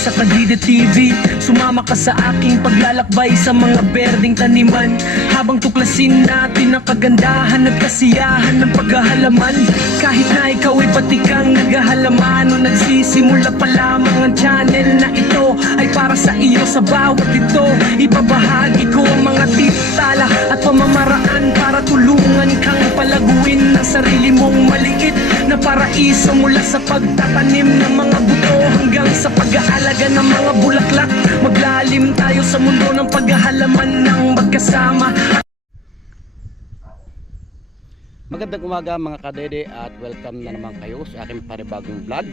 Sa Kadida TV, sumama ka sa aking paglalakbay sa mga berdeng taniman, habang tuklasin natin ang kagandahan at kasiyahan ng paghahalaman. Kahit na ikaw ay patikang naghahalaman o nagsisimula pa lamang, ang channel na ito ay para sa iyo. Sa bawat ito, ibabahagi ko ang mga tala at pamamaraan para tulungan kang palaguin ang sarili mong maliit na paraiso, mula sa pagtatanim ng mga buto hanggang sa pag-aalaga ng mga bulaklak. Maglalim tayo sa mundo ng paghahalaman ng magkasama. Magandang umaga mga kadede at welcome na naman kayo sa aking panibagong vlog.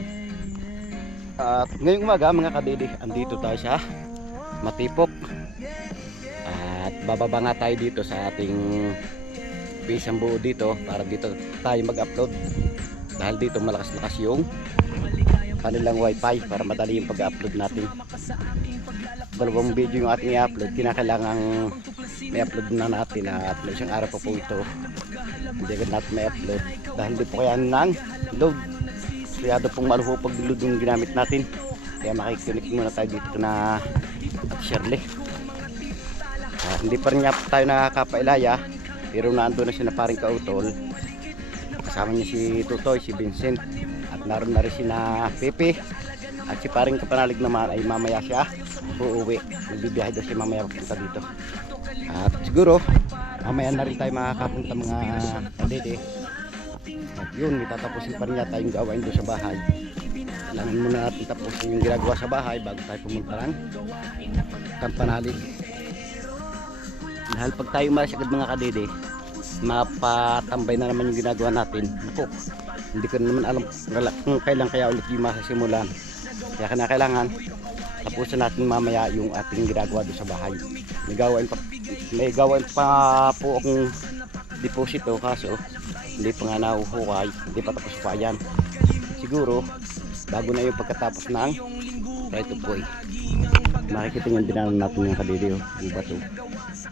At ngayong umaga mga kadede, andito tayo sa Matipok at bababa nga tayo dito sa ating pisang buo dito para dito tayo mag-upload, dahil dito malakas-lakas yung kanilang wifi para madali yung pag-upload natin. Dalawang video yung ating i-upload, kinakailangan may upload na natin at may isang araw pa po ito hindi agad natin may upload dahil hindi po kaya ng load. Siyado pong maluho pag load yung ginamit natin, kaya makikinig muna tayo dito na at Shirley. Hindi pa rin nga tayo nakakapailaya, pero naandun na siya na paring kautol, kasama niya si Tutoy, si Vincent, at naroon na rin si na Pepe, at si paring kapanalig naman ay mamaya siya uuwi. Magbibiyahe daw siya mamaya papunta dito, at siguro mamaya na rin tayo makakapunta mga kadede. At yun, itatapusin pa rin yata yung gawain doon sa bahay. Kailangan muna natin tapusin yung ginagawa sa bahay bago tayo pumunta ng Kampanalig, dahil pag tayo umalis agad mga kadede, mapatambay na naman yung ginagawa natin. Naku, hindi ko naman alam kung kailan kaya ulit yung masasimulan, kaya kailangan tapusin natin mamaya yung ating ginagawa doon sa bahay. May gawain pa po akong deposito, kaso hindi pa nga nahuhukay, hindi pa tapos pa yan. Siguro bago na yung pagkatapos ng right of way. Makikita nyo yung dinanan natin yung kadede, yung bato,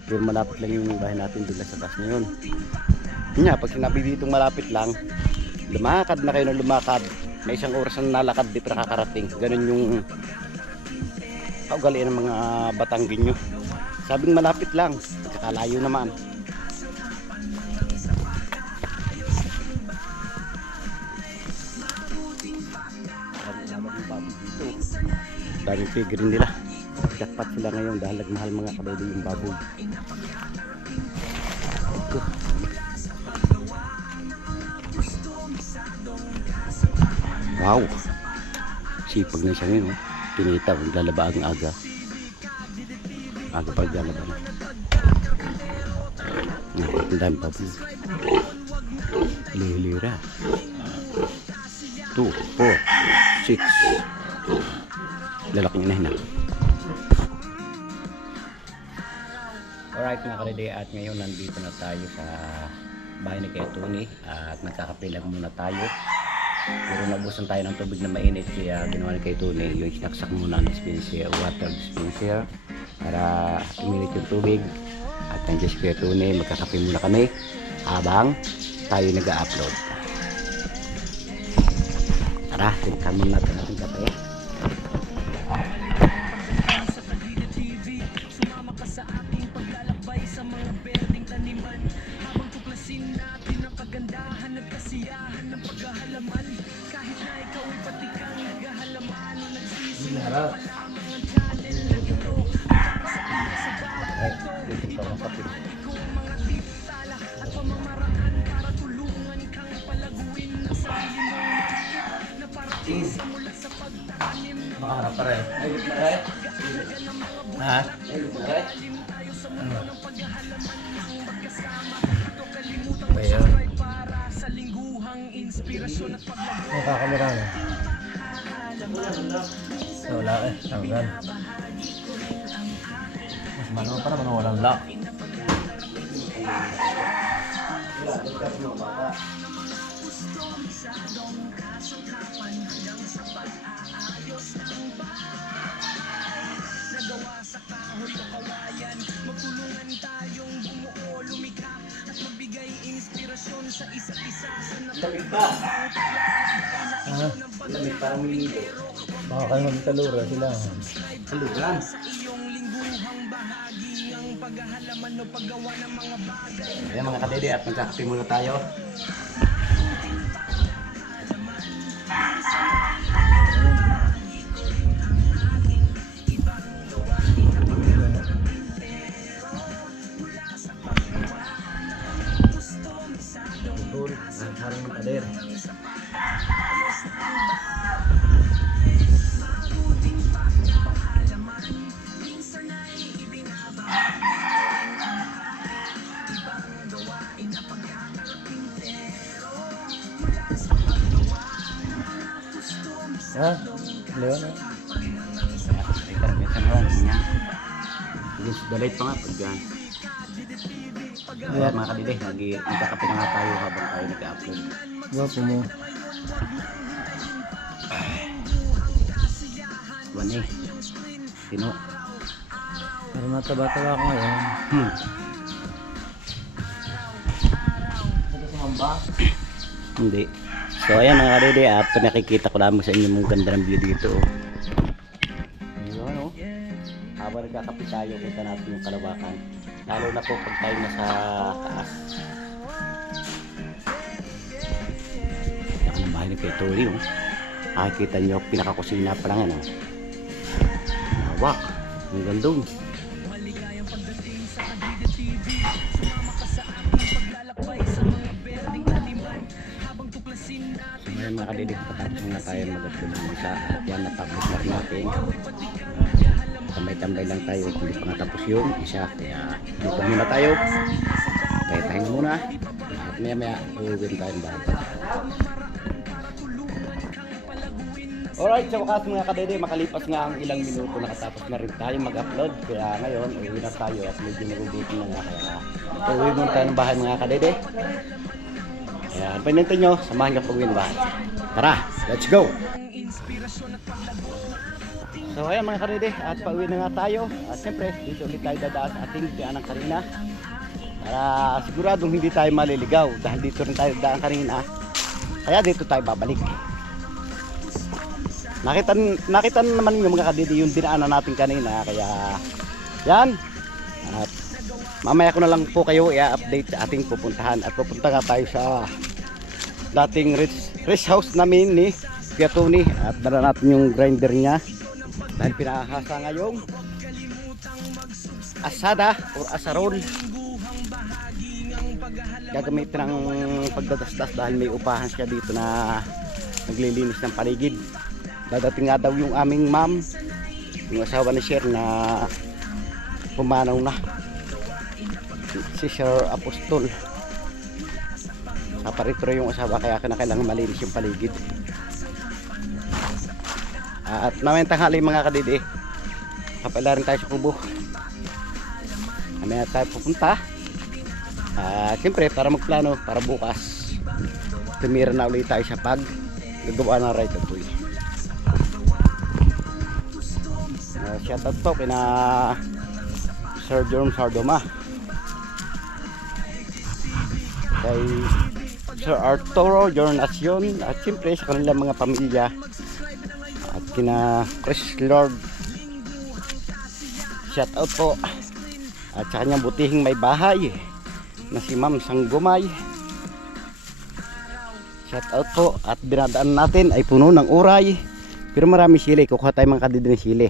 pero malapit lang yung bahay natin doon sa taas na yun. Nga, pag sinabi ditong malapit lang, lumakad na kayo ng lumakad, may isang oras na nalakad di pa nakakarating. Ganun yung kaugalian ng mga Batanggenyo. Sabing malapit lang, kakalayo naman. Daming figure nila, jackpot sila ngayon dahil nagmahal mga kadede yung baboy. Wow, sipag na siya ngayon, pinita, maglalaba ang aga pa maglalaba na. Ang dami pa po, hilira 2, 4, 6, lalaking inahin na. Alright mga kadede, at ngayon nandito na tayo sa bahay ni Kuya Tony at nagkakapilag muna tayo, pero nabusan tayo ng tubig na mainit, kaya ginawa ni Kuya Tony yung sinaksak muna ng dispenser, water dispenser, para uminit yung tubig. At nandiyan si Kuya Tony, magkakape muna kami habang tayo nag-upload. Tara, tingnan muna natin ating kape. Makaharap pa rin. Ha? Ayun. Nakakamera na. Wala eh. Tanggal. Mas manuwa pa naman walang lock. Nagawa sa kahoy o kawayan, magtulungan tayong bumuo, lumikha at magbigay inspirasyon sa isa't isa sa Baka kayo magtalura sila. Talugan. sa iyong lingguhang bahagi ang paghahalaman o paggawa ng mga bagay. Ayan mga kadede, at magkakape muna tayo. Betul, ang harang ng kader. Ha? Leon ha? Dalay pa nga pag yan. Ayan mga kadede, nagkakape na nga tayo habang tayo nag-upload. Gwapo mo. Buwan eh. Tino. Pero mataba-taba ko ngayon. Ito sumamba? Hindi. So ayan mga kadede, at nakikita ko lamang sa inyo mong ganda ng view dito. Ayun, oh. Habang nagkakape tayo, kita natin yung kalawakan. Lalo na po pag tayo nasa taas. Saka ng bahay ni Petori, oh. Nakikita nyo, pinakakusina pa lang yan, oh. Nawak. Ang gandong. Maligayang pagdating sa Kadide TV. Sumama ka sa aking paglalakbay sa mga berdeng taniman habang tuklasin natin. So ayan mga kadede, patapos na tayo mag-upload ng isa. At yan, natapos na rin natin. Tambay-tambay lang tayo, hindi pa nga tapos yung isa. Kaya dito muna tayo. Kaya tayo muna. At maya-maya, uuwin tayo ng bahay. Alright, sa wakas mga kadede, makalipas nga ang ilang minuto, nakatapos na rin tayo mag-upload. Kaya ngayon, uwi na tayo at medyo nagugutin na nga. Kaya uwi muna tayo ng bahay mga kadede. Kaya panintin nyo, samahan nyo pag-uwi ng bahay. Tara, let's go! So ayan mga kadede, at pauwi na nga tayo. At siyempre, dito ulit tayo dadaan sa ating daan ng kanina. Para siguradong hindi tayo maliligaw. Dahil dito rin tayo daan kanina. Kaya dito tayo babalik. Nakita naman yung mga kadede yung dinaanan natin kanina. Kaya yan. At mamaya ko na lang po kayo i-update sa ating pupuntahan. At pupunta nga tayo sa dating rest house namin ni Kuya Tony. At dala natin yung grinder niya. Dahil pinahasa ngayong asada o asaron. Gagamitin ng pagdadasdas dahil may upahan siya dito na naglilinis ng paligid. Dadating nga daw yung aming ma'am, yung asawa ni Sher na pumanaw na, si Sir Apostol. Kaparitro yung asawa, kaya kailangan malinis yung paligid. At mamayang tanghali mga kadede, kapala rin tayo sa kubo. Mamaya tayo pupunta. Siyempre para magplano, para bukas tumira na ulit tayo sa gagawa ng right of way. Shoutout po kina Sir Jerome Sardoma, kay Sir Arturo Jornacion, at siyempre sa kanilang mga pamilya, at kina Chris Lord. Shoutout po, at sa kanyang butihing may bahay na si Ma'am Sanggumay. Shoutout po, at binadaan natin ay puno ng uray, pero marami sili. Kukuha tayo mga kadede ng sili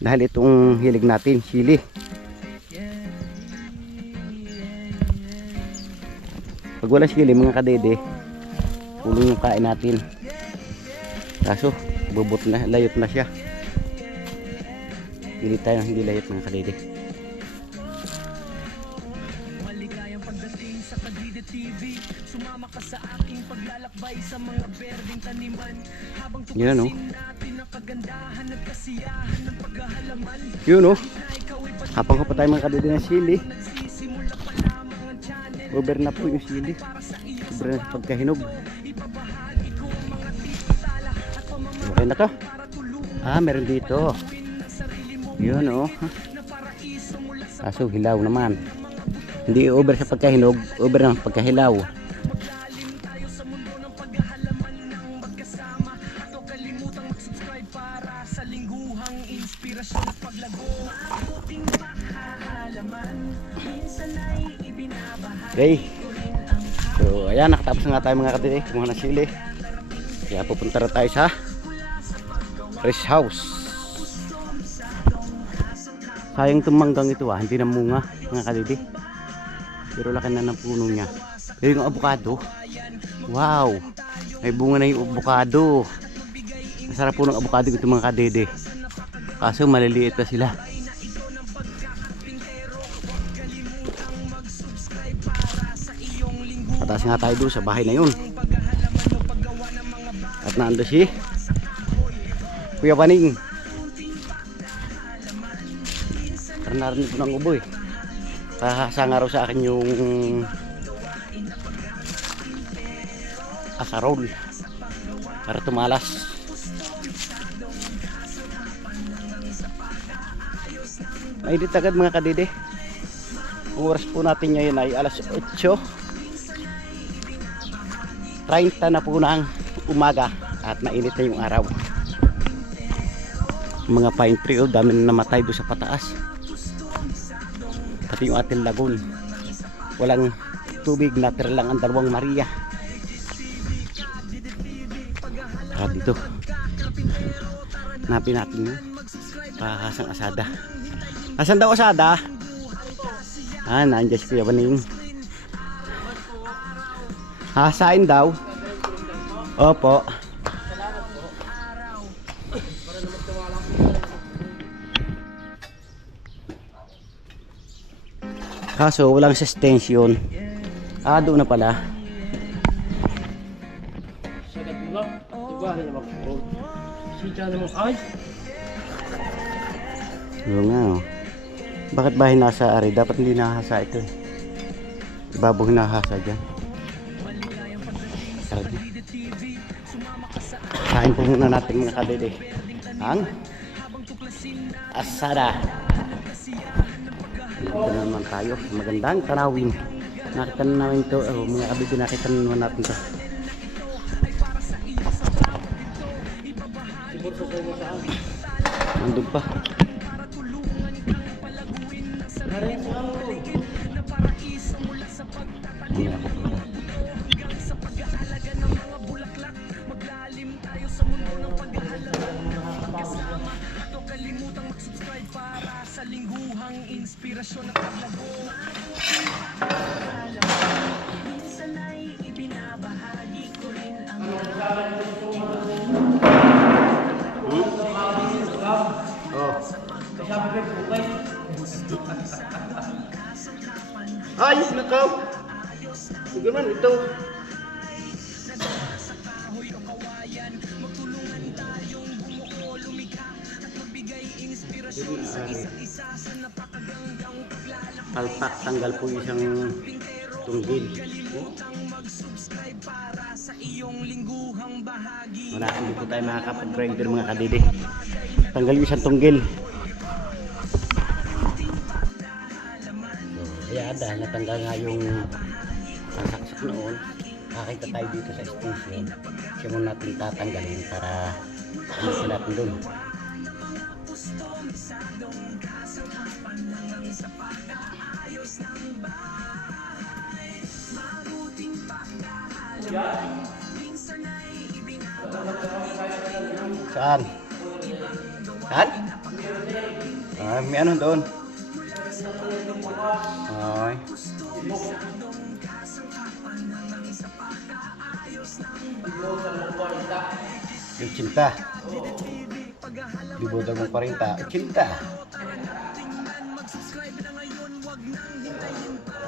dahil itong hilig natin, sili. Pag wala sili mga kadede, pulong yung kain natin. Kaso bubot na, layot na siya. Pili tayo hindi layot mga kadede. Maligayang pagdating sa Kadide TV. Sumama ka sa aking paglalakbay sa mga berdeng taniman habang Yun, tuklasin natin ang kagandahan at kasiyahan ng paghahalaman. Yun oh, kapag pa tayo mga kadede ng sili, Nagsisimula pa lamang ang channel over na po yung sili. para sa iyo. Sobra na sa pagkahinog. Okay na to. Meron dito. Yun oh. Kaso hilaw naman. Hindi over sa pagkahinog, over ng pagkahilaw. Okay. So ayan, nakatapos na nga tayo mga kadidi. Kumuha ng sili. Kaya pupunta na tayo sa rest house. Sayang itong manggang ito hindi na munga mga kadidi. Pero laki na ng puno niya. Pero yung avocado, wow, may bunga na yung avocado. Masarap po ng avocado ito mga kadidi. Kaso maliliit pa sila. Pataas nga tayo doon sa bahay na yun. At naando si Kuya Baning. Parang narinig ko ng ubo eh. Sanga raw sa akin yung asarol para tumalas. Mainit agad mga kadide. Ang oras po natin ngayon ay alas 8:30 na po ng umaga at mainit na yung araw. Mga pine tree dami na namatay doon sa pataas. Pati yung ating lagoon walang tubig, natira lang ang dalawang Maria. Dito hanapin natin yun, pakakasang asada. Asan daw asada? Nandiyan si Kuya Baning. Hasain daw. Opo. Kaso walang suspension. Doon na pala. Oo nga oh. Bakit ba hinasa ari? Dapat hindi nahasa ito. Ibabaw hinahasa dyan. Kain po muna natin mga kadede ang asada. Ito na naman tayo. Magandang tanawin. Nakita na namin ito. Mga kabidi, nakita na naman natin ito. Nandun pa. Inspirasyon at paglago. Minsan ay ibinabahagi ko rin ang Ay, nakaw. Sige man, ito. sa kahoy o kawayan, magtulungan tayong bumuo, lumikha at magbigay inspirasyon sa isa't isa sa napakagandang paglalakbay. Palpak, tanggal po isang tunggil. Kalimutang mag-subscribe para sa iyong lingguhang bahagi. Wala, hindi po tayo makakapag-grinder mga kadidi. Tanggal yung isang tunggil. Ayan, dahil natanggal nga yung saksak noon, kakita tayo dito sa station. Siya muna natin tatanggalin para umasin natin doon. Saan? Saan? May ano doon? Ay. Yung cinta. Libutan mo 40. Cinta. Mag-subscribe na ngayon, wag nang hintayin pa.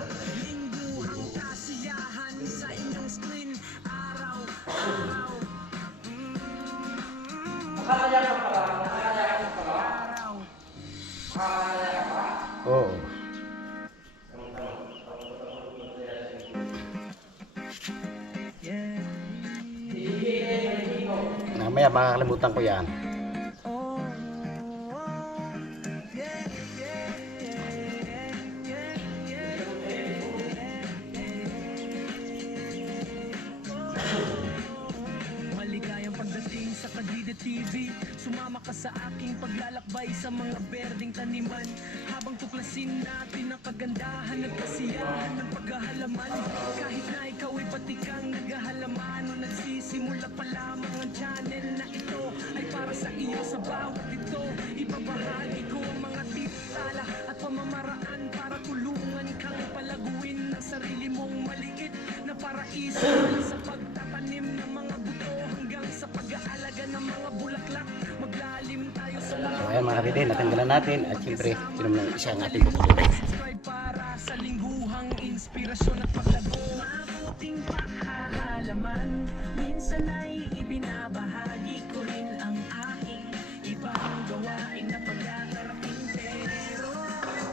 Lingguhang kasiyahan sa inyong screen. Araw-araw. Oo. Mamaya makakalimutan ko yan. Maligayang pagdating sa Kadide TV. Sumama ka sa aking paglalakbay sa mga berdeng taniman, habang tuklasin natin ang kagandahan at kasiyahan ng paghahalaman. Kahit na ikaw ay pati kang naghahalaman o nagsisimula pa lamang, ang channel na ito ay para sa iyo. Sa bawat ito, ibabahagi ko ang mga titala at pamamaraan para tulungan kang palaguin ang sarili mong maliit na paraiso, sa pagtatanim ng mga buto hanggang sa pag-aalaga ng mga bulaklak. Maglalim tayo sa mga So ayan mga kadede, natanggalan natin at siyempre sinom ng isa ang ating buto. subscribe para sa lingguhang inspirasyon at paglago. Mabuting paghahalaman, minsan ay ibinabahagi ko rin ang aking ibang gawain na pagkakarapintero.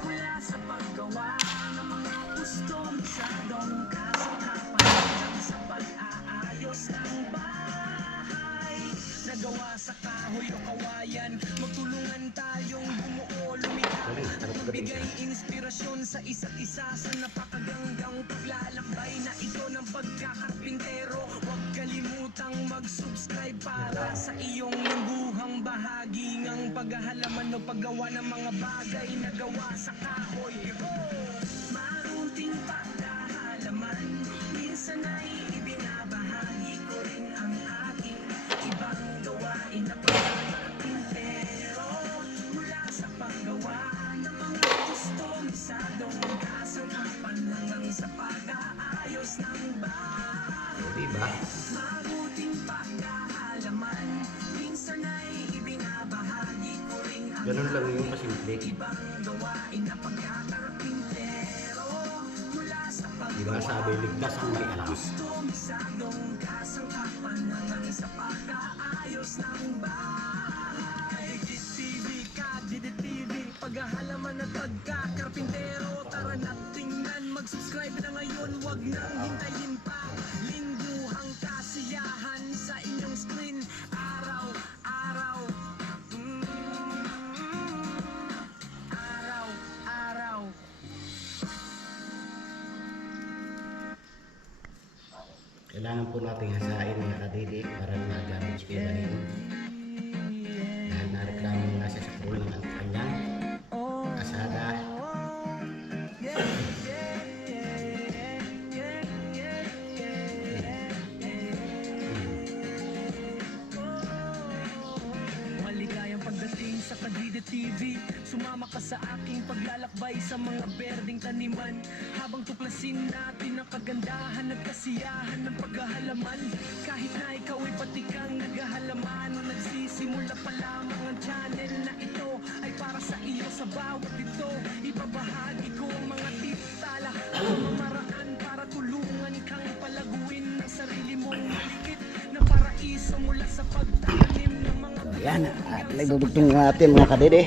Mula sa paggawa ng mga gusto, masyadong kasangkapan hanggang sa pag-aayos ng bahay. Nagawa sa kahoy o kawayan, magtulungan tayong bumuo, lumikha at magbigay inspirasyon sa isa't isa sa napakagandang paglalakbay na ito ng pagkakarpintero. Huwag kalimutang mag-subscribe para sa iyong lingguhang bahagi ng paghahalaman o paggawa ng mga bagay na gawa sa kahoy. Marunting paghahalaman, minsan ay ibinabahagi ko rin ang aking ibang gawain na pagkakarpintero. Mula sa paggawa ng mga gusto-misadong kasangkapan hanggang sa pag-aayos ng bahay. Diba? Mabuting paghahalaman, minsan ay ibinabahagi ko rin ang Ganun lang yung kasimple. ibang gawain na pagkakarpintero. Mula sa Diba sabi, ligtas ang may alam. gusto-misadong kasangkapan hanggang sa pag-aayos ng bahay. Kadide TV, paghahalaman at pagkakarpintero. Tara na tingnan, mag-subscribe na ngayon, wag nang hintayin pa. Lingguhang kasiyahan sa inyong screen, araw-araw. Araw-araw. Kailangan po nating hasain mga kadede para ma-damage ko na rin. Dahil nareklamo nga siya sa pool ng kanyang kasada. Maligayang pagdating sa Kadide TV. Sumama ka sa aking paglalakbay sa mga berdeng taniman, habang tuklasin natin ang kagandahan at kasiyahan ng paghahalaman. Kahit na ikaw ay pati kang naghahalaman o nagsisimula pa lamang, ang channel na ito ay para sa iyo. Sa bawat ito, ibabahagi ko ang mga titala at pamamaraan para tulungan kang palaguin ang sarili mong maliit na paraiso, mula sa pagtatanim ng mga Ayan, at nagbubugtong natin mga kadede.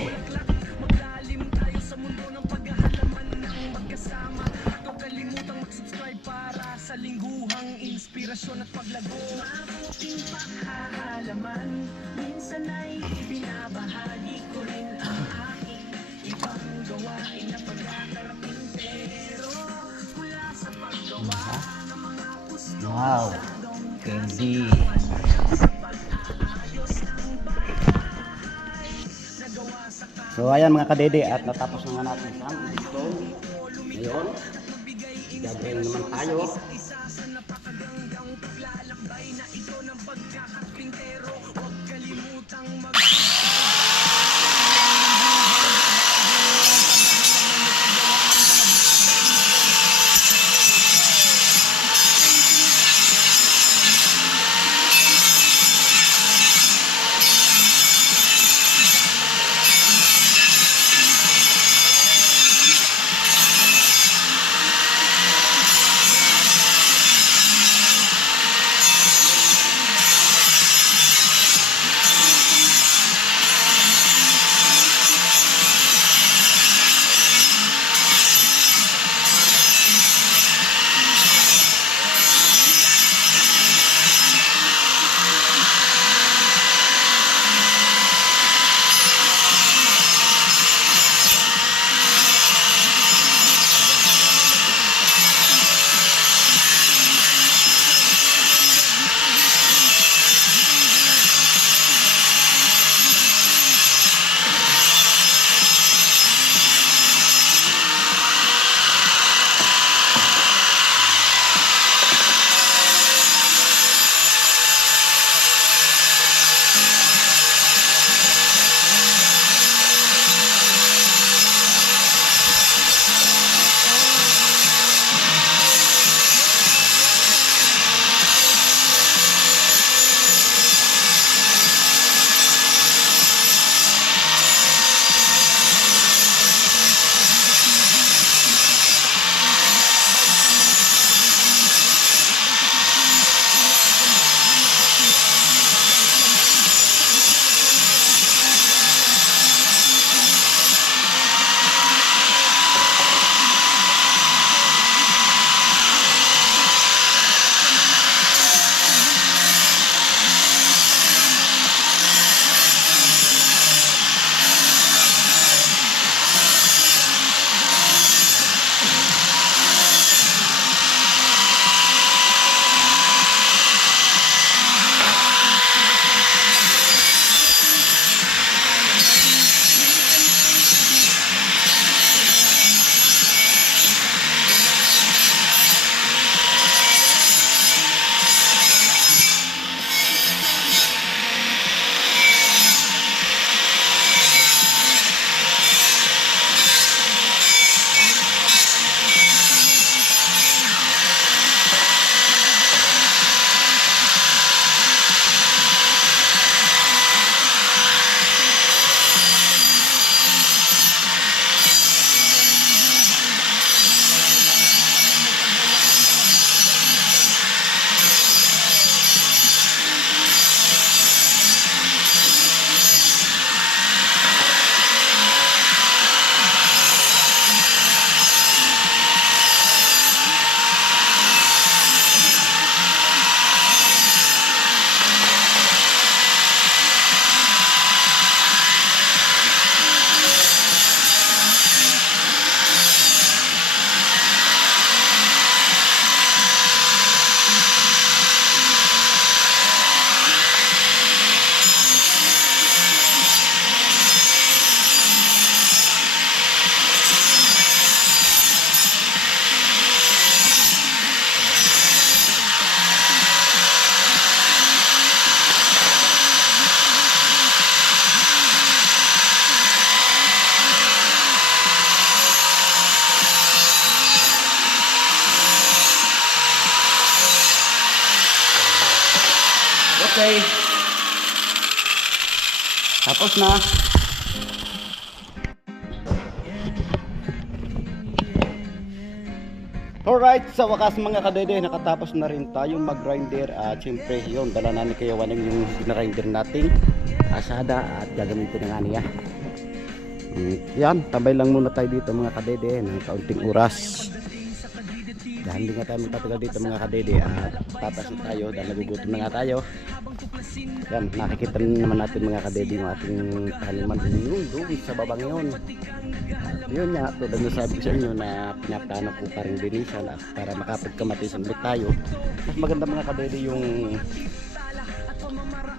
maglalim tayo sa mundo ng paghahalaman ng magkasama. Huwag kalimutang mag-subscribe para sa lingguhang inspirasyon at paglago. Mabuting paghahalaman, minsan ay ibinabahagi ko rin ang aking ibang gawain na pagkakarapintero. Mula sa paggawa ng mga gusto, Wow, candy. So ayan mga kadede, at natapos na nga natin sa dito. Ngayon, gagawin naman tayo. isa sa napakagandang paglalakbay na ito ng pagkakarpintero. Huwag kalimutang mag Okay. Tapos na. Alright, sa wakas mga kadede, nakatapos na rin tayong mag-grinder at syempre yun, dala na ni Kuya Waning yung grinder nating asada at gagamitin na nga niya. Yan, tambay lang muna tayo dito mga kadede ng kaunting oras. Dahil hindi nga tayo magtatagal dito mga kadede at tatas na tayo dahil nagugutom na nga tayo. Yan, nakikita naman natin mga kadede yung ating taniman yung doon sa babang yun. Yun nga, tulad na sabi ko sa inyo na pinaplano ko pa rin linisan at para makapagkamatisan ulit tayo. Mas maganda mga kadede yung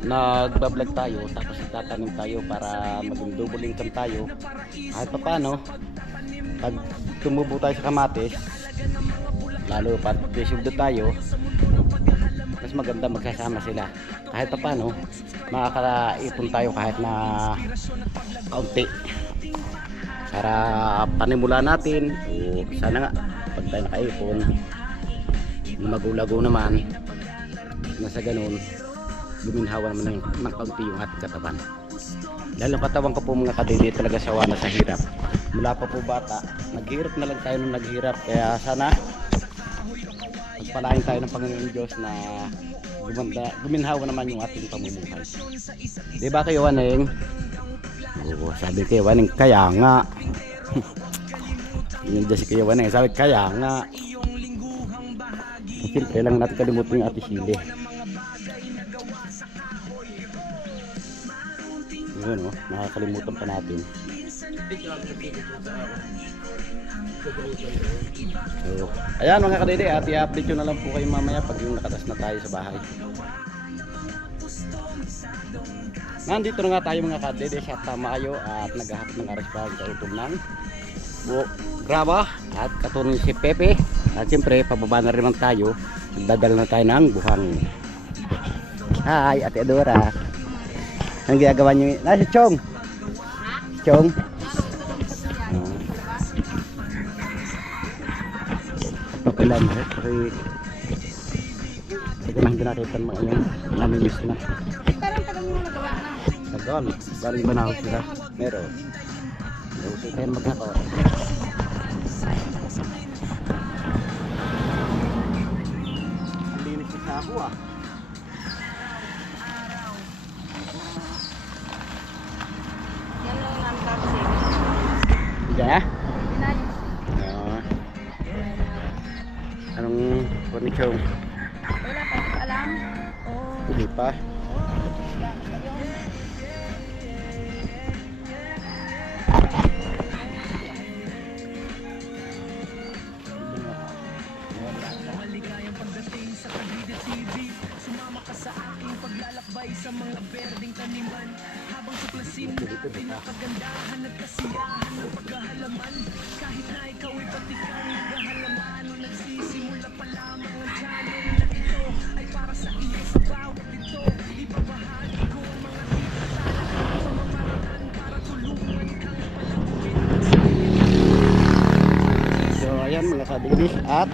nagbablog tayo tapos nagtatanim tayo para maging double income tayo. Kahit pa paano, pag tumubo tayo sa kamatis, lalo pa presyudo tayo, mas maganda magsasama sila. Kahit pa paano, makakaipon tayo kahit na kaunti. Para panimula natin, o sana nga pag tayo nakaipon, magulago naman, nasa ganun, guminhawa naman ng kaunti yung ating katawan. Lalo katawan ko po mga kadede talaga sawa na sa hirap. Mula pa po bata, naghihirap na lang tayo nung naghihirap. Kaya sana pagpalain tayo ng Panginoon Diyos na guminhawa naman yung ating pamumuhay. Diba kayo Waning? Oo, sabi kayo Waning, kaya nga. Yun dyan si Kuya Waning, sabi kaya nga. Siyempre lang natin kalimutan yung Ate Sili. Yun o, nakakalimutan pa natin. So, ayan mga kadede, at i-update ko na lang po kayo mamaya pag yung nakatas na tayo sa bahay. Nandito na nga tayo mga kadede sa Tamayo at naghahap ng aras pa sa utong ng graba at katulong si Pepe. At siyempre pababa na rin man tayo, dadala na tayo ng buhang. Hi Ate Adora, ang ginagawa nyo? Nasa Chong? Chong? Papilan ha? Kasi hindi na nakita mga yung namimiss na. Tagal, galing ba na ako sila? Meron. Gusto tayo maghako. Ang linis sa sabo ah. Diyan ah? Anong furniture? Wala pa alam. Hindi pa. Maligayang pagdating sa Kadide TV. Sumama ka sa aking paglalakbay sa mga berdeng taniman. Habang tuklasin natin ang kagandahan at kasiyahan ng paghahalaman. Kahit na ikaw ay patikan naghahalaman o nagsisimula pa lamang ang channel na ito ay para sa iyo sa bawat ito. Ibabahagi ko ang mga titala at pamamaraan para tulungan kang palaguin. So ayan mga kadidis at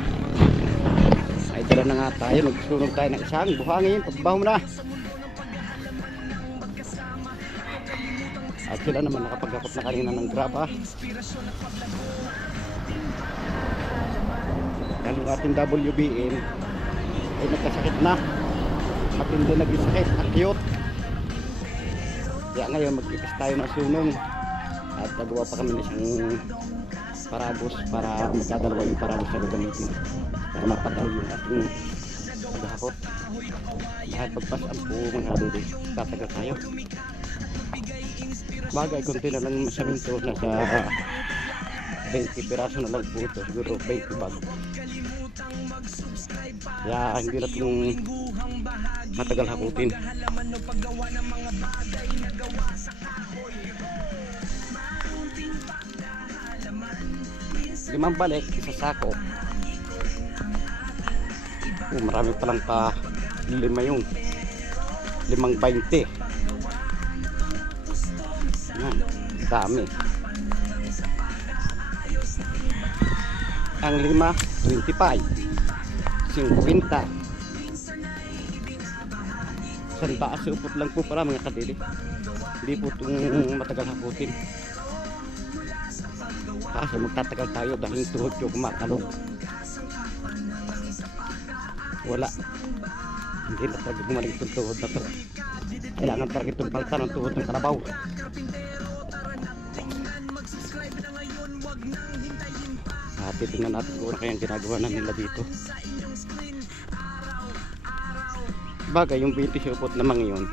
ay dala na nga tayo, magsunog tayo ng isang buhangin, pagbaho mo na. At sila naman nakapagkakot na kanina ng graba. Dahil yung ating WBN ay nagkasakit na, matindi naging sakit, akyot. Kaya ngayon mag-ipas tayo ng sunong at nagawa pa kami ng isang paragos para magkadalawa yung paragos na gagamitin para mapatay yung ating paghakot. Dahil pagpasan po mga kadede, tatagal tayo. Bagay konti na lang sa minto, nasa 20 piraso na lang po ito, siguro 20 bag. Kaya hindi na itong matagal hakutin. Limang balik, isa sako. Marami palang pa lima yung 5.20. Yan, dami. Ang 5, 25, 50, 60, Santaas upot lang po pala mga kadede. Hindi po itong matagal hakutin. Kaso magtatagal tayo dahil tuhod ko kumakalog. Wala. Hindi na talaga gumaling itong tuhod na to. Kailangan talaga itong palta ng tuhod ng karabaw. Titingnan natin kung ano kayang ginagawa na nila dito. Bagay yung 20 supot naman yun,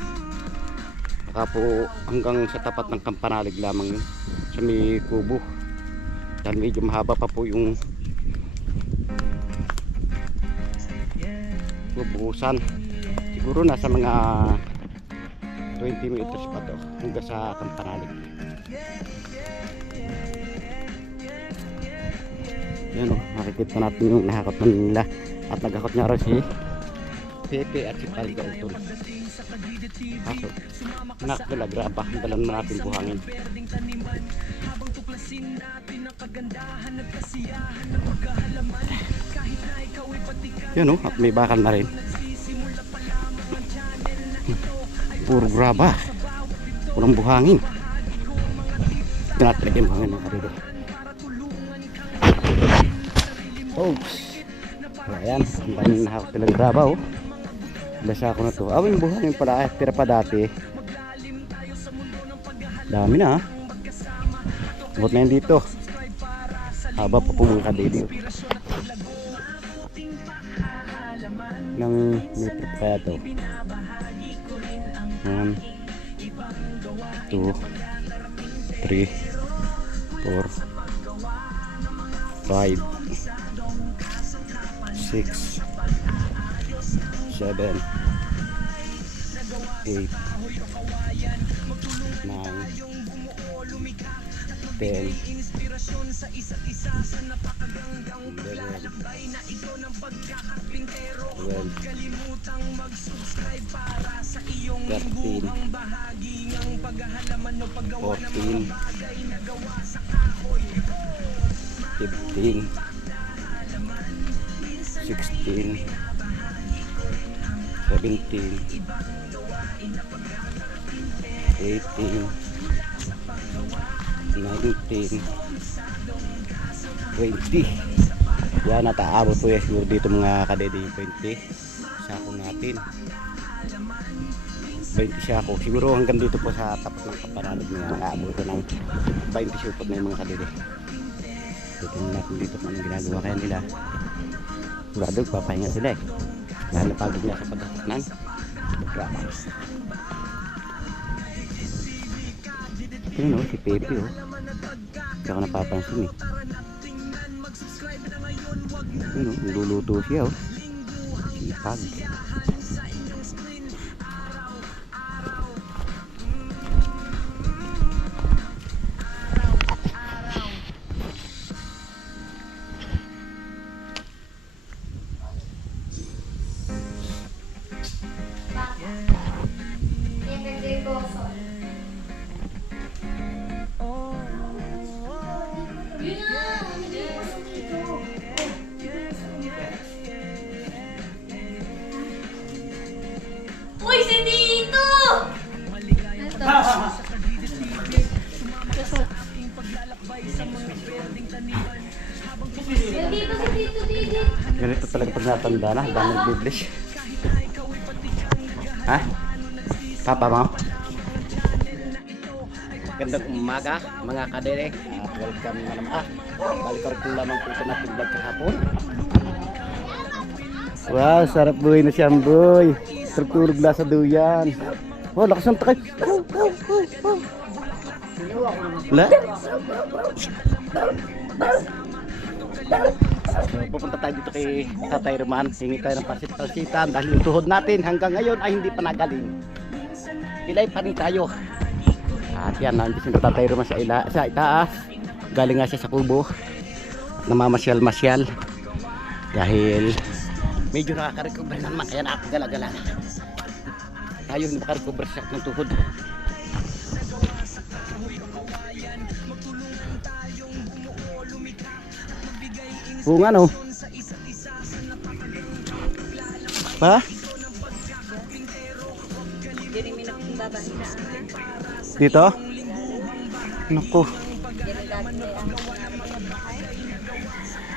baka po hanggang sa tapat ng Kampanalig lamang yun, sa may kubo. Dahil medyo mahaba pa po yung bubuhusan. Siguro nasa mga 20 meters pa to hanggang sa Kampanalig. Yan o, makikita natin yung nahakot na nila. At nagakot nga rin si Pepe at si Palga Utol. Kaso, anak nila, graba, dalan mo natin buhangin. Yan o, at may bakal na rin. Puro graba. Pulang buhangin. Tinatalagay yung buhangin ng karito. Oops. Ayan, ang daming nahakot nilang graba oh. Lasa ko na to. Yung buhangin pala, tira pa dati. Dami na ha. Abot na yun dito. Haba pa po mga kadede oh. Nang metro kaya to. 1 2 3 4 5 6 7 8 9 10 15 16 17 18 19 20. Yan, nataabot po yan siguro dito mga kadede yung 20 sako natin. 20 sako siguro hanggang dito po sa tapat ng Kampanalig na nakaabot ko ng 20 supot na yung mga kadede. Titingnan natin dito kung anong ginagawa kaya nila. Sigurado papahinga sila eh. Dahil napagod niya sa pagkakot ng graba. Ito si Pepe oh. Hindi ako napapansin eh. Ano, niluluto siya oh. Sipag. Uy, si Tito! Ganito talaga pag natanda na, dami nag-biblish. Ha? Papa mo? Gandang umaga mga kadere at welcome na naman. Balik ko lamang po ito natin vlog kahapon. Wow, sarap buhay na siyang boy. Turturog na sa duyan. Oh, lakas ng takay. Wala? Pupunta tayo dito kay Tatay Roman. Hingi tayo ng pasit-pasitan dahil yung tuhod natin hanggang ngayon ay hindi pa nagaling. Ilay pa rin tayo. At yan, nandito si Tatay Roman sa itaas. Galing nga siya sa kubo. Namamasyal-masyal. Dahil medyo nakaka-recover na naman. Kaya nakakagala-gala na. Tayo hindi makarecover siya ng tuhod. Kung ano pa? Hindi rin may nagbabahin na. Dito? Naku.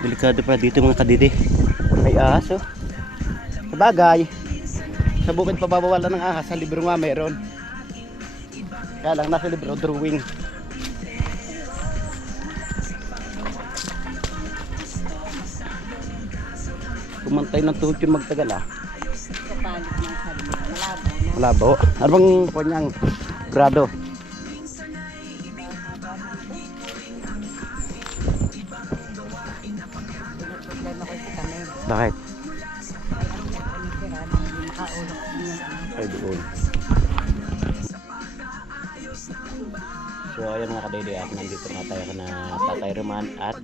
Delikado pa dito mga kadidi. May ahas oh. Sabagay. Sa bukid pa babawalan ng ahas. Sa libro nga meron. Kaya lang nasa libro drawing. Kumantay ng tuhod yun magtagal ah. Kapalit ng sabi. Malabo. Malabo. Ano bang kanyang grado? Problema ko si kami. Bakit? Hindi makaulok niya. Ay doon. So ayan mga kadede at nandito na tayo na Tatay Roman at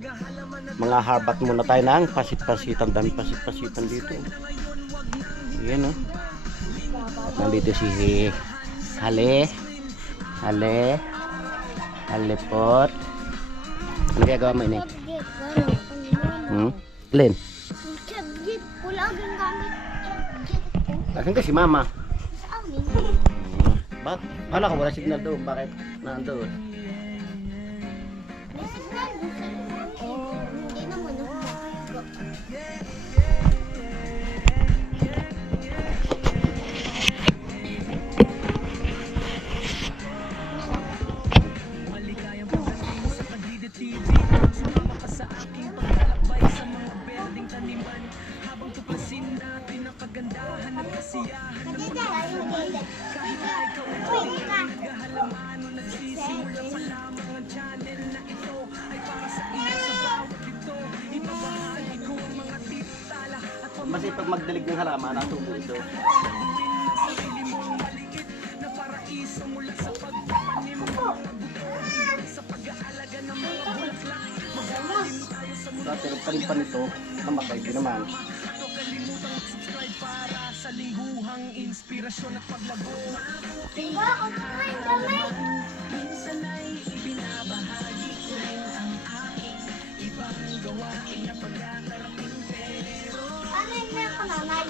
mga harbat muna tayo ng pasit-pasitan. Dami pasit-pasitan dito. Ayan o. At nandito si Hale. Halepot. Ano gagawa mo ini? Len? Chat-git. Wala akong gamit. Chat-git ko. Asan ka si Mama? Sa amin. Bakit? Kala ko wala signal doon. Bakit nandoon? May signal doon sa hindi naman ako. Maligayang pagdating sa Kadida TV. Sumama ka sa aking paglalakbay sa mga berdeng taniman. Habang tuklasin natin ang kagandahan at kasiyahan ng pagkakalaman. Kahit na ikaw ay naghahalaman o nagsisimula pa lamang ang channel na ito ay para sa iyo sa bawat ito. Ibabahagi ko ang mga titala at Masipag magdalig ng halaman. Natubo ito. pamamaraan ng sarili mong maliit na paraiso mula sa pagpapanim ng mga buto hanggang sa pag-aalaga ng mga bulaklak. Magaling tayo sa mundo. Dati nagpanipan ito. Namatay din naman. Huwag kalimutang mag-subscribe para sa lingguhang inspirasyon at paglago. Diba? Ako kumain gamay. Minsan ay ibinabahagi ko rin ang aking ibang gawain na pagkakarating pero Ano yung meron ko nanay?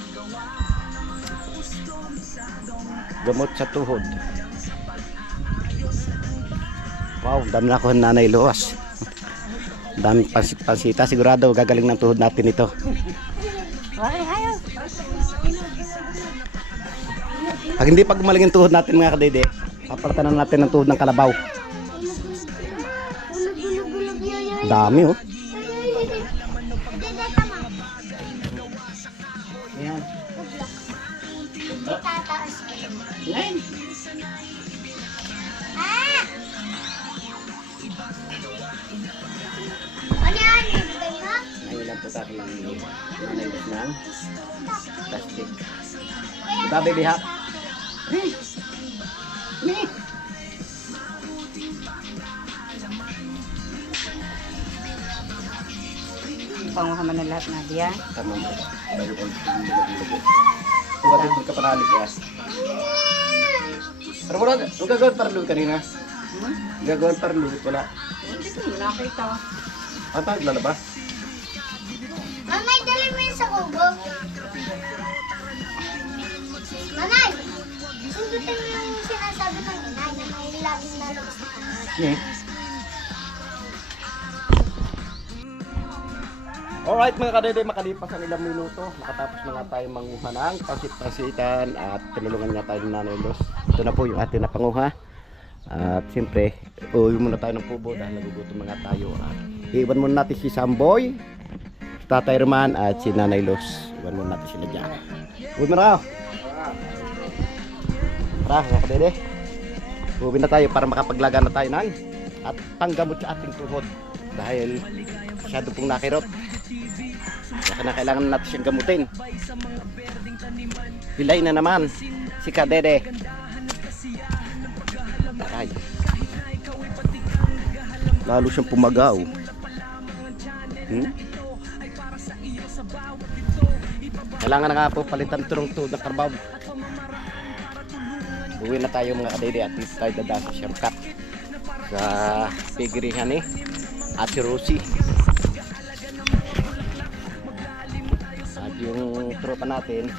Gamot sa tuhod. Wow, dami na ako ng nanay luwas. Dami pansita. Sigurado gagaling ng tuhod natin ito. Ay, hayo. Pag hindi pa gumaling ang tuhod natin mga kadede, papalitan na natin ng tuhod ng kalabaw. Gulog-gulog-gulog yun. Dami oh. Dede tama. Ayan. Hindi tataas ko. Ah! Ano yan? Ibigay mo? Ngayon lang po tayo nanay ng plastic. Diba baby ha? Panguha man ng lahat na diyan. Tama mo. Tumatid mo ka panalig ya. Pero wala, huwag gagawin parlug kanina. Gagawin parlug, wala. Hindi ko nakita. Ano tayo lalabas? Nanay, dali mo yun sa kubo. Nanay, sundutin mo yung sinasabi ng inay na may laging lalabas na kanas. Eh. Alright mga kadede, makalipas ang ilang minuto, nakatapos na nga tayo manguha ng pasit-pasitan at tinulungan nga tayo ng Nanay Los. Ito na po yung ating napanguha. At siyempre, uwi muna tayo ng kubo dahil nagugutom na nga tayo. At iwan muna natin si Samboy, Tatay Roman at si Nanay Los. Iwan muna natin sila dyan. Uwi muna kayo. Tara mga kadede, uwi na tayo para makapaglaga na tayo ng at panggamot sa ating tuhod. Dahil masyado pong nakirot. Kaya na kailangan natin siyang gamutin. Pilay na naman si Kadede. Taray. Lalo siyang pumagaw. Kailangan na nga po palitan turong tuhod ng karbaw. Uwi na tayo mga Kadede at dito tayo dadaan sa shortcut sa pigirihan ni Ate Rosie. At yung tropa natin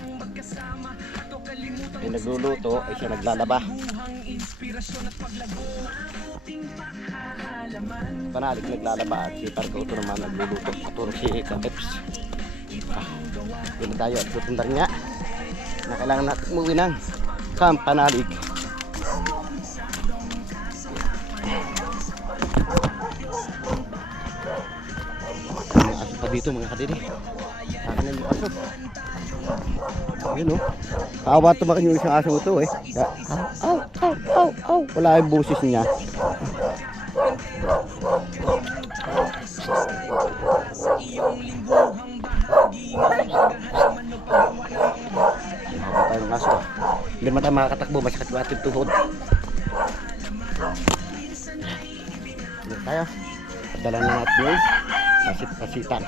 Yung nagluluto ay siya naglalaba. Panalig naglalaba at si Pargauto naman nagluluto. Paturo si Kapeps. Dito tayo at tutundar niya na kailangan natin umuwi ng Panalig. Mga aso pa dito mga kadiri. Akin na yung aso. Yun o. Kaawa tumakan yung isang aso ito eh. Aw. Wala yung busis niya. Haba tayo ng aso. Hindi naman tayo makakatakbo. Masakit yung ating tuhod. Dito tayo. Padala na natin yung pasit-pasitan.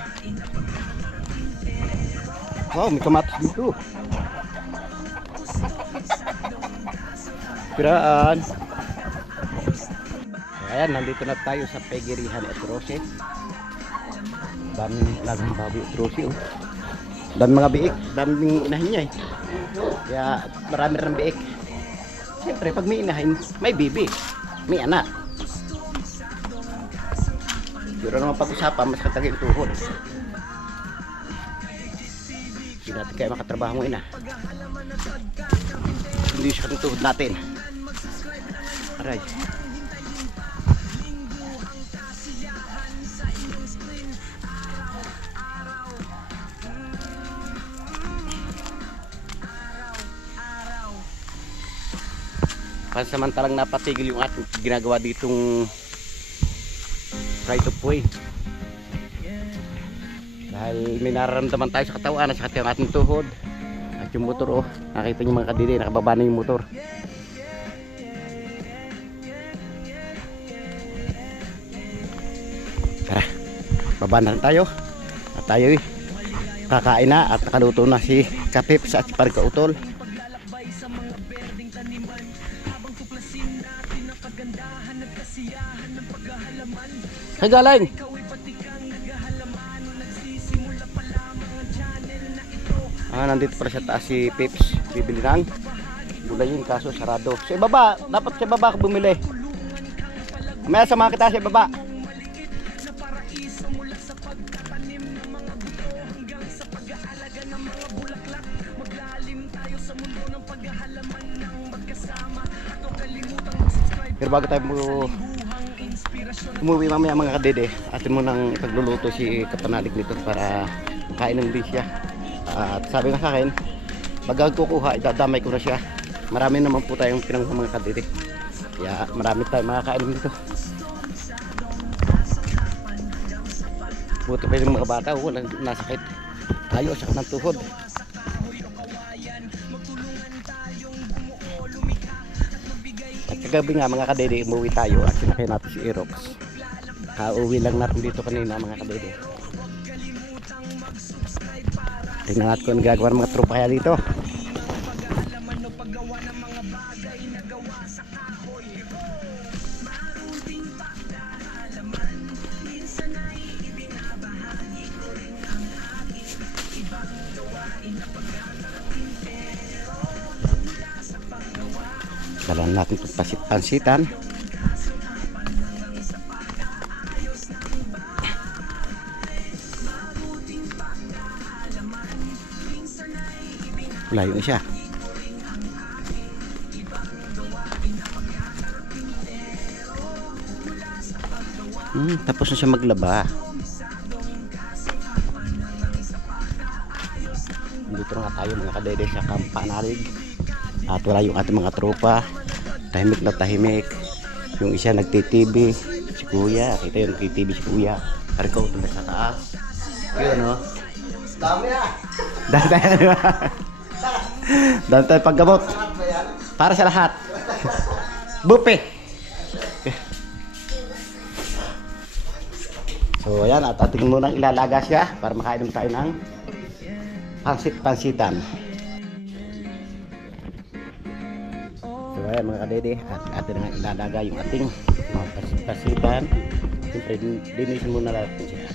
Wow, may kamatis dito. Piraan. Ayan, nandito na tayo sa pegirihan at Rose. Daming lagang baboy at Rose, oh. Daming mga biik, daming inahin niya eh. Kaya marami rin biik. Siyempre, pag may inahin, may bibi, may anak. Pero naman pag-usapan, mas katagin tuhod. Hindi natin kaya makatrabaho mo ina. Hindi siya kang tuhod natin. Aray. Pansamantalang napatigil yung ating ginagawa ditong right of way. Dahil may nararamdaman tayo sa katawan at sa yung ating tuhod. At yung motor, oh, nakita nyo mga kadiri, nakababa na yung motor. Tara, baba na rin tayo. At tayo kakain na at nakaluto na si Kapeps at si Pargautol. Hey galing! Nandito pala sa taas si Peps. Bibili ng gulay yun, kaso sarado. Sa ibaba, dapat sa ibaba ka bumili. Mamaya samahan kita sa ibaba. Pero bago tayo umuwi mamaya mga kadede, atin mo nang pagluluto si Kapanalig nito para kain ng din siya. At sabi nga sa akin, pag kukuha, idadamay ko na siya. Marami naman po tayong pinanguha mga kadede. Kaya marami tayong makakainom dito. Buto pa yung mga bata, walang nasakit. Tayo, sakit ng tuhod. At kagabi nga mga kadede, umuwi tayo at sinakay natin si Aerox. Kauwi lang natin dito kanina mga kadede. Tingnan natin kung gagawa ng mga tropa kaya dito. Dalan natin itong pasit-pansitan. Layo na siya. Tapos na siya maglaba. Dito na nga tayo mga kadede sa Panalig. At wala yung ating mga tropa. Tahimik na tahimik. Yung isa nagtitv, si kuya. Kita yung nagtitv si kuya. Harikaw ito na sa taas. Yun o. Dami na. Dami tayo paggamot. Para sa lahat. Bupe. So ayan, at ating munang ilalaga siya para makainom tayo ng pansit-pansitan. So ayan mga kadede, at atin nga ilalaga yung ating mga pansit-pansitan. Siyempre, linisin muna natin siya.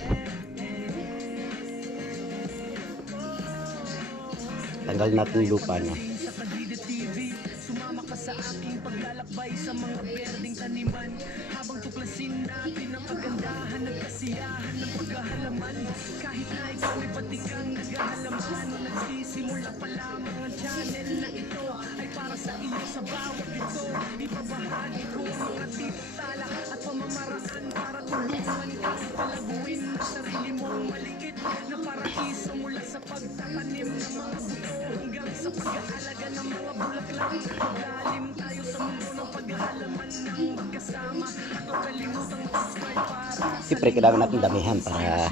Tanggalin natin yung lupa niya. Sa Kadide TV, sumama ka sa aking paglalakbay sa mga berdeng taniman. Habang tuklasin natin ang kagandahan at kasiyahan ng paghahalaman. Kahit na ikaw ay patikang naghahalaman, nagsisimula pa lamang ang channel na ito ay para sa iyo sa bawat ito. Ibabahagi ko ang mga titala at pamamaraan para tulungan kang palaguin ang sarili mong maliit na paraiso mula sa pagtatanim ng mga buto hanggang sa pag-aalaga ng mga bulaklak. Pagalim tayo sa mundo ng paghahalaman ng magkasama at huwag kalimutang subscribe para Siyempre, kailangan natin damihan para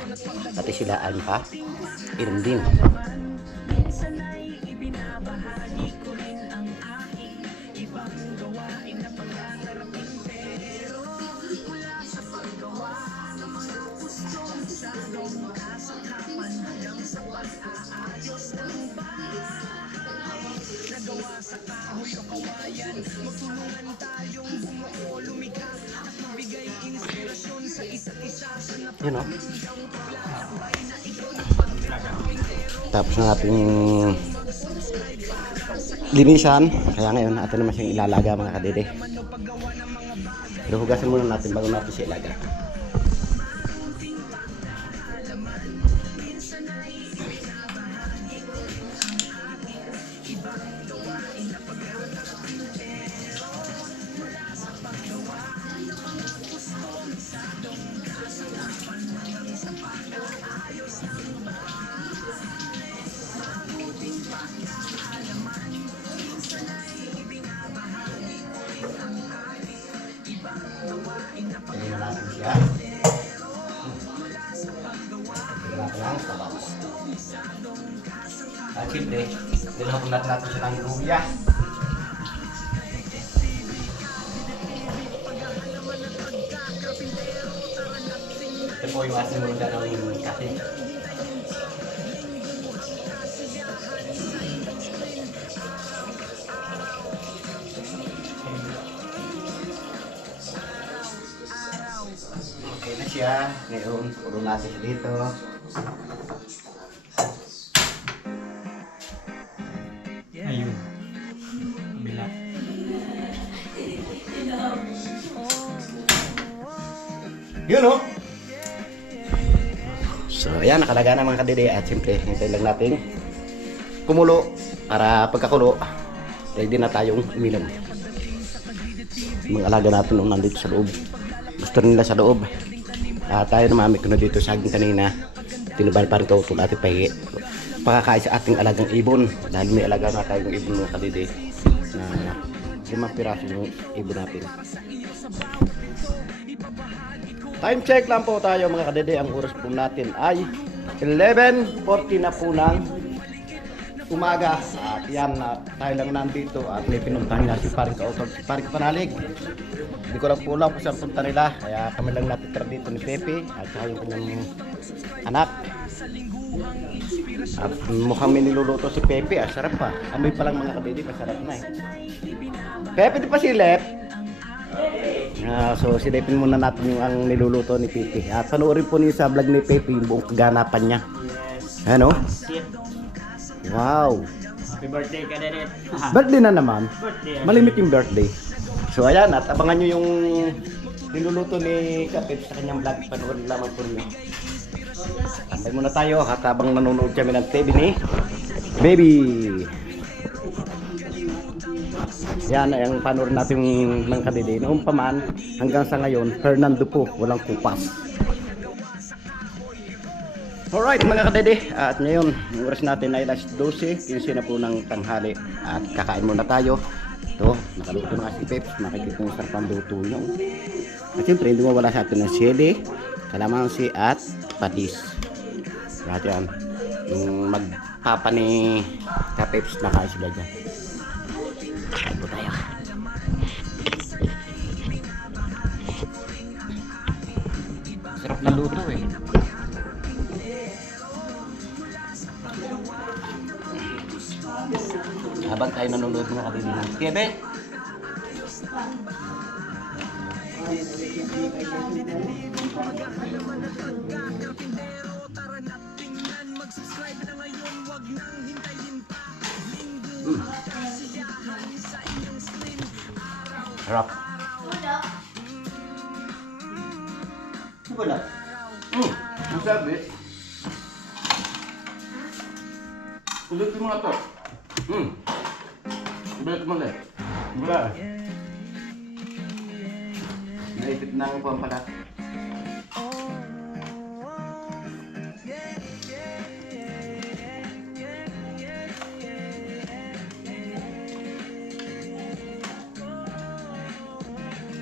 pati silaan pa. Inom din. minsan ay ibinabahagi ko rin ang aking ibang gawain na pangangarapin, pero mula sa paggawa ng mga gustong sadong kasangkapan hanggang sa pag-aayos ng bahay. Nagawa sa kahoy o kawayan, magtulungan tayong bumuo, lumikha at magbigay inspirasyon sa isa't isa sa Yun o. Tapos na natin linisan. Kaya ngayon, atin naman siyang ilalaga mga kadede. Pero hugasan muna natin bago natin siya ilaga. Pwede na natin siya. Pwede lang sa box. At siyempre, dilahapon natin siya ng luya. Ito po yung ating muna ng kasi. Okay na siya. Ngayon, puro natin siya dito. Ayun. Bila. Yun o! So, ayan, nakalaga na mga kadede. At siyempre, hintay lang natin kumulo para pagkakulo, ready na tayong uminom. Mga alaga natin nung nandito sa loob. Gusto nila sa loob. Tayo naman ko na dito sa akin kanina. Tinubal pa rin ito ito natin pahingi. Pakakain sa ating alagang ibon. Dahil may alaga na tayong ibon mga kadede. Na 5 piraso yung ibon natin. Time check lang po tayo mga kadede. Ang oras po natin ay 11:40 na po ng umaga. At yan, tayo lang nandito at may pinuntahan na si Paring Kautol, si Paring Panalig. Hindi ko lang po alam kung saan punta nila. Kaya kami lang natitira dito ni Pepe at saka yung kanyang anak. At mukhang may niluluto si Pepe. Sarap pa. Amoy pa lang mga kadede, masarap na eh. Pepe, di pa silip? So silipin muna natin yung ang niluluto ni Pepe. At panoorin po niyo sa vlog ni Pepe yung buong kaganapan niya. Ano? Wow! Happy birthday ka din. Birthday na naman. Birthday. Malimit yung birthday. So ayan, at abangan nyo yung niluluto ni Kapit sa kanyang vlog. Panoorin lamang po niyo. Tambay muna tayo at habang nanonood kami ng TV ni Baby. Yan ang panoorin natin ng kadede. Noong pa man, hanggang sa ngayon, Fernando po, walang kupas. Alright mga kadede, at ngayon, yung oras natin ay alas 12, 15 na po ng tanghali. At kakain muna tayo. Ito, nakaluto na si Peps, makikita yung sarap ang luto nyo. At siyempre, hindi mawala sa atin ng sili, kalamansi at patis. At yan, yung magpapa ni Peps, nakain sila dyan. Kain po tayo. Sarap na luto eh. Habang tayo nanonood mga kadede ng TV. Harap. Wala. Masabi. Ulit yung mga to. Ulit mo ulit. Wala. Naipit na ang puwan pala.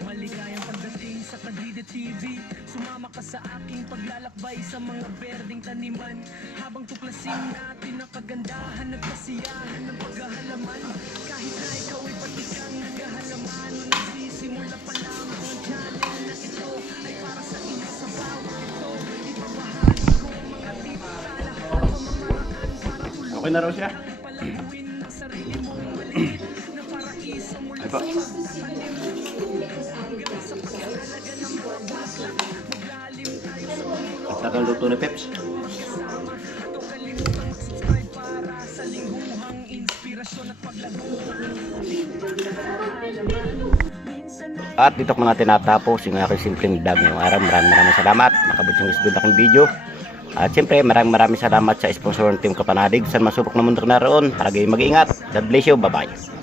Maligayang pagdating sa Kadide TV. Sumama ka sa aking paglalakbay sa mga berdeng taniman, habang tuklasin natin ang kagandahan at kasiyahan ng paghahalaman. Kahit na ikaw ay pati kang naghahalaman, nagsisimula pa lang ang channel na ito ay para sa inyo sa bawat ito. Ibabahagi ko ang mga tips sa lahat ng pamamaraan para tulungan Okay na raw siya. palaguin ang sarili mong maliit na paraiso mula Ay pa. At takang luto ni Peps. sa lingguhang inspirasyon at paglago. At dito ko na tinatapos yung aking simpleng vlog ngayong araw. Maraming salamat. Nakabot yung isdod akong video. At siyempre maraming salamat sa sponsor ng Team Kapanadig. Saan masubok na mundo na roon. Palagi mag-iingat. God bless you. Bye bye.